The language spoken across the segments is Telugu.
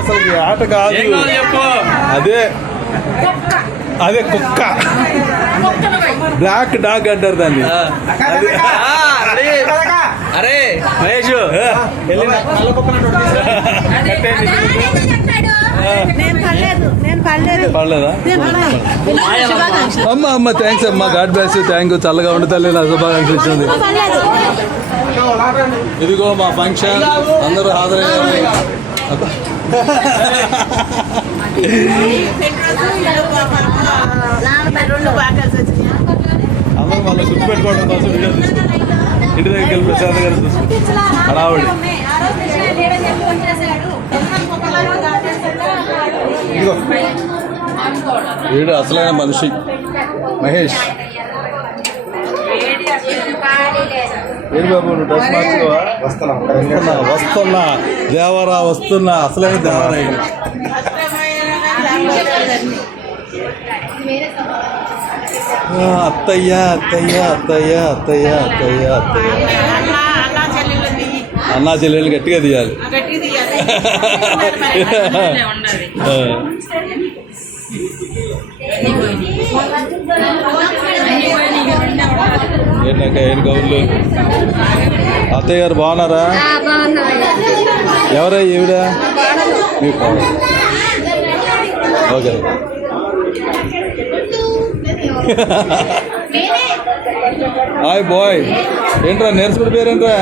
అసలు ఆట కాదు, అదే అదే కుక్క, బ్లాక్ డాగ్ అంటారు దాన్ని. అరే మహేష్ పడలేదా? అమ్మ అమ్మ థ్యాంక్స్ అమ్మా, God bless you, thank you. చల్లగా ఉండి తల్లి, నా శుభాకాంక్షలు ఇచ్చింది. ఇదిగో మా ఫంక్షన్, అందరూ హాజరయ్యారు. అందరూ మళ్ళీ గుర్తు పెట్టుకోవడం కోసం వీడియో తీసుకుంటాం. ఇంటి దగ్గరికి వెళ్ళి ప్రశాంత్ గారు చూసుకుంటాం. హడావుడి. ఇదిగో వీడు అసలైన మనిషి మహేష్. ఏడు బాబు, నువ్వు డ్రెస్ మార్చుకోవా? వస్తున్నా దేవరా, వస్తున్నా, అసలైన దేవరా. అత్తయ్య అత్తయ్య అత్తయ్య అత్తయ్య అత్తయ్య అత్తయ్య. అన్నా చెల్లెలు గట్టిగా తీయాలి. ఏంటక్క ఏం కౌళ్ళు? అత్తయ్య గారు బాగున్నారా? ఎవరా ఈవిడ? మీకు ఓకే. Hi bye. ఏంట్రా నీరసపడి పేరేంట్రా?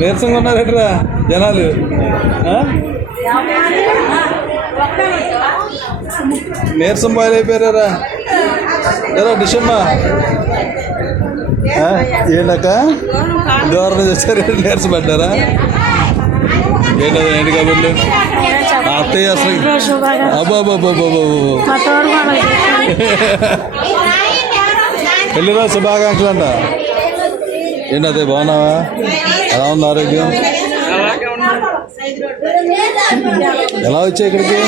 నీరసంగా ఉన్నారేంట్రా జనాలు? నీరసం బాయ్ అయిపోయారా? ఎలా డిషమ్మా? ఏంటక్క దూరం చేశారు, నీరసం పడ్డారా? ఏంటది ఏంటి కబుర్లు? అత్తయ్య అసలు అబ్బాబాబాబాబు పెళ్ళిలో శుభాకాంక్షలు అంట. ఏంటి అదే బాగున్నావా? ఎలా ఉంది ఆరోగ్యం? ఎలా వచ్చాయి ఇక్కడికి?